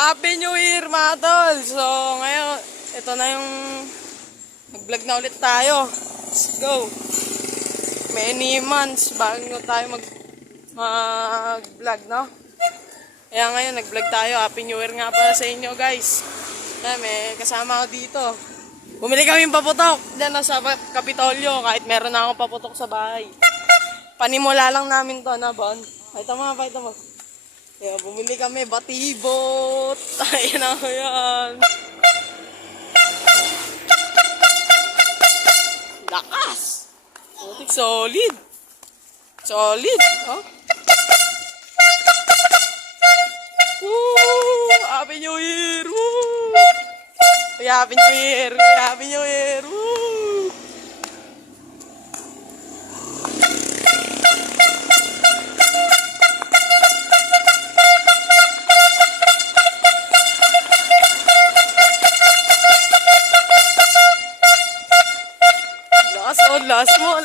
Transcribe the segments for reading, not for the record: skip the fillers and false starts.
Happy New Year mga tol! So ngayon, ito na yung nag-vlog na ulit tayo. Let's go! Many months bago tayo mag-vlog, no? Kaya ngayon nag-vlog tayo. Happy New Year nga pala sa inyo guys. May kasama ako dito. Bumili kami yung paputok dyan sa Kapitolyo kahit meron na akong paputok sa bahay. Panimula lang namin to na Bon. Pakita mo. Kaya bumili kami batibot. Tayo na yan. Lakas. Solid. Solid. Oh. Woo! Happy New Year. Woo! Happy New Year. Happy New Year. Woo! Lakas mo.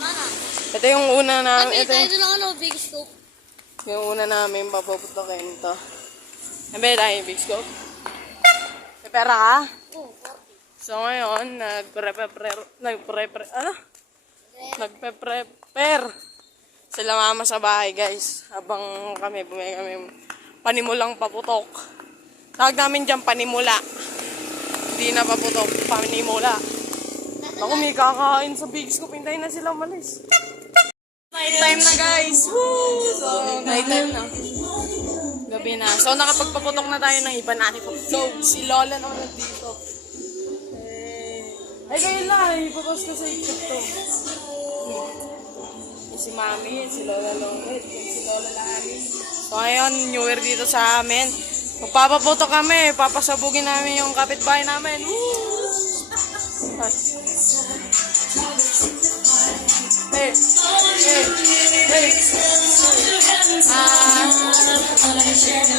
Mana? Ito yung una namin. Ito yung big scope. Yung una namin papuputokin ito. Nabe tayo yung big scope. May pera ka? Oo, 40. So ngayon, nagpe-prepare sila mama sa bahay guys. Habang kami, bumili kami panimulang paputok. Tawag namin dyan panimula. Hindi na paputok, panimula. Ako may kakain sa big scoop, hintayin na sila umalis. Night time na guys! Woo! So, night time na. Gabi na. So, nakapagpaputok na tayo ng iba natin. So, si Lola naman nandito. Ay, kayo lang. Ipapost ko sa ikot to. Si Mami, si Lola Longhead, si Lola Lani. So, ngayon, New Year dito sa amin. Magpapaputok kami. Papasabugin namin yung kapitbahay namin. Woo! Ay. Hey!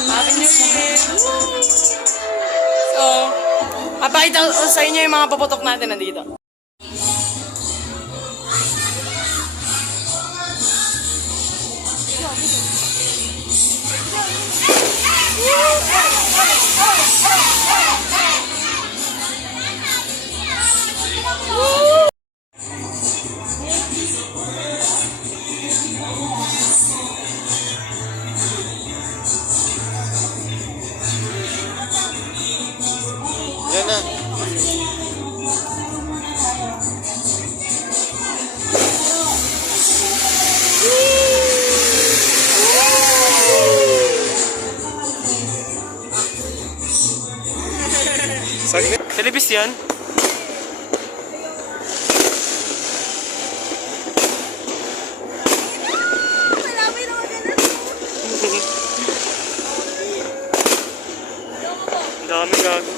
Happy New Year! So, papakita ko sa inyo yung mga paputok natin nandito. Yan na. Saglit. Telebis yan? Ang dami gago.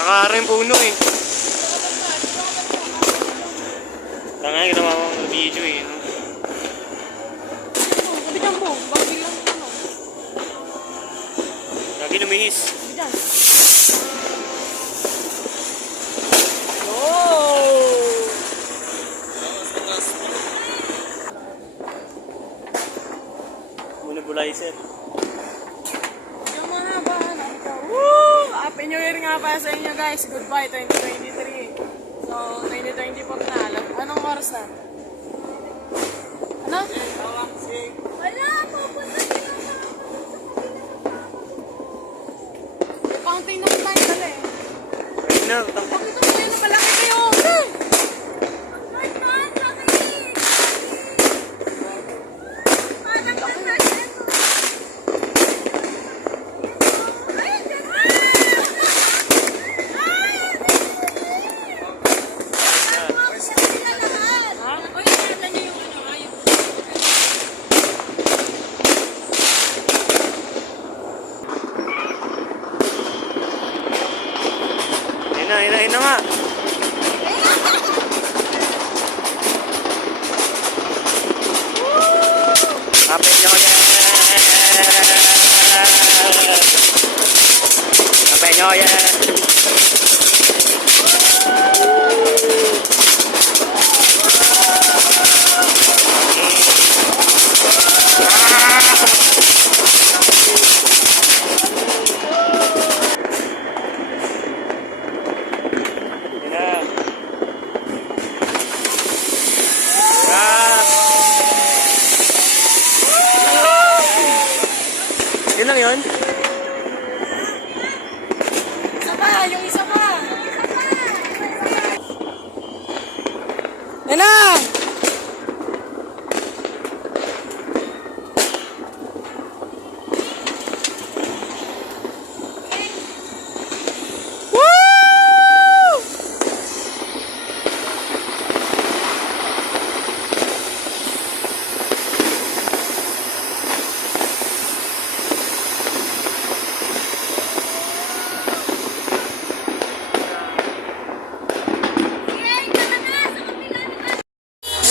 Nakahara yung puno eh. Tanga, ginawa ko ng video eh. No? Bigyan mo, baka biglang ano. Lagi lumihis. Bigyan. Oh! Muna bulayser. Woo! Happy New Year nga pa sa inyo guys. Goodbye 2023. So, 2024 na. Anong oras na? Ano? Wala! Pupunta sila sa fountain na tayo pala eh. Right now, Bakit ito kayo na malaki kayo? Ayun na nga. Happy New Year! Happy New Year! yun? Isa pa! Yung isa pa! Yan na! Woo!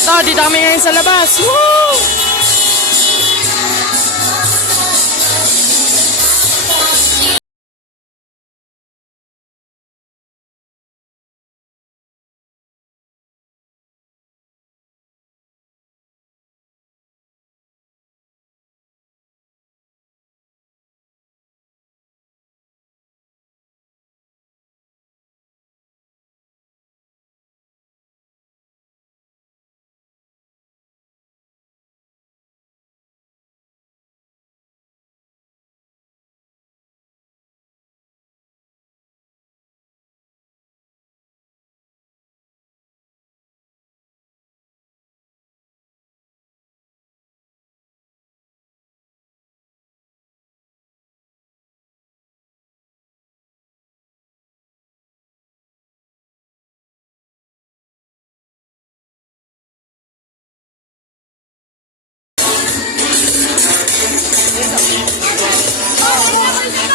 Ito, dito kami ngayon sa labas. Woo!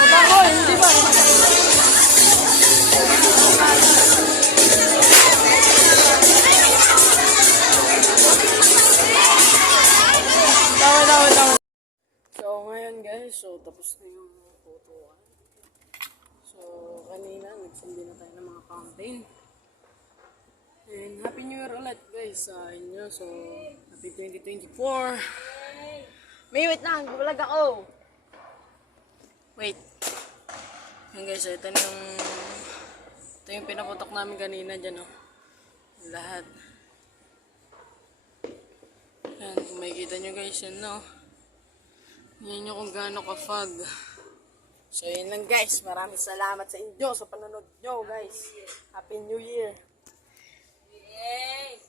Bago, hindi ba? Tawa. So, ngayon guys, tapos na yung photoan. So, kanina, nagsindi na tayo ng mga fountain. And Happy New Year ulit guys sa inyo. So, Happy 2024. May wait lang, gumalag ako. Wait. Yan guys, ito yung pinaputok namin kanina dyan, oh. Lahat. Yan, kung makikita nyo guys, yan, no. Yan nyo kung gaano ka-fog. So, yun lang guys. Maraming salamat sa inyo sa panonood nyo, guys. Happy New Year. Yay!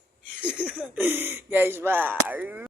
Guys, bye!